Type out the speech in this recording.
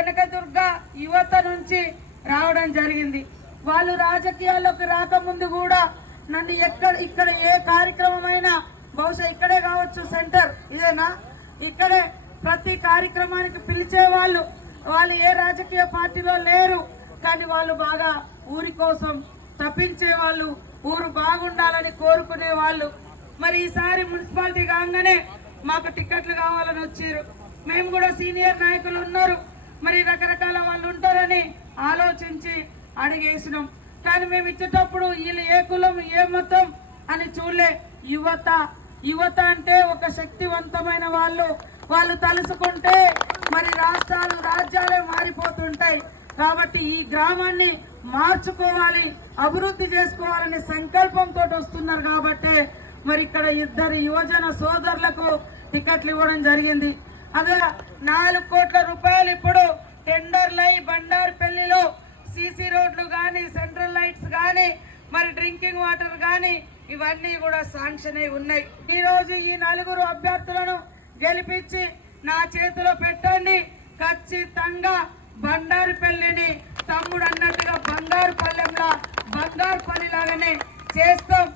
కనకదుర్గ యువత నుంచి రావడం జరిగింది. వాళ్ళు రాజకీయాల్లోకి రాకముందు కూడా నన్ను ఇక్కడ ఏ కార్యక్రమమైనా, బహుశా ఇక్కడే కావచ్చు, సెంటర్ ఇదేనా, ఇక్కడే ప్రతి కార్యక్రమానికి పిలిచేవాళ్ళు. వాళ్ళు ఏ రాజకీయ పార్టీలో లేరు, కానీ వాళ్ళు బాగా ఊరి కోసం తప్పించే వాళ్ళు, ఊరు బాగుండాలని కోరుకునే వాళ్ళు. మరి ఈసారి మున్సిపాలిటీ కాగానే మాకు టికెట్లు కావాలని వచ్చారు. మేము కూడా సీనియర్ నాయకులు ఉన్నారు, మరి రకరకాల వాళ్ళు ఉంటారని ఆలోచించి అడిగేసినాం. కానీ మేము ఇచ్చేటప్పుడు వీళ్ళు ఏ కులం ఏ మతం అని చూడలే. యువత అంటే ఒక శక్తివంతమైన వాళ్ళు తలుసుకుంటే మరి రాజ్యాలే మారిపోతుంటాయి. కాబట్టి ఈ గ్రామాన్ని మార్చుకోవాలి, అభివృద్ధి చేసుకోవాలనే సంకల్పంతో వస్తున్నారు. కాబట్టి మరి ఇక్కడ 2 యువజన సోదరులకు టికెట్లు ఇవ్వడం జరిగింది. అదే 4 కోట్ల రూపాయలు ఇప్పుడు టెండర్లై బండారుపల్లిలో సీసీ రోడ్లు కానీ, సెంట్రల్ లైట్స్ కానీ, మరి డ్రింకింగ్ వాటర్ కానీ ఇవన్నీ కూడా శాంక్షన్ అయి ఉన్నాయి. ఈరోజు ఈ 4 అభ్యర్థులను గెలిపించి నా చేతిలో పెట్టండి. ఖచ్చితంగా బండారుపల్లిని తమ్ముడు అన్నట్టుగా బంగారుపల్లెంలా బంగారుపల్లి లాగానే చేస్తాం.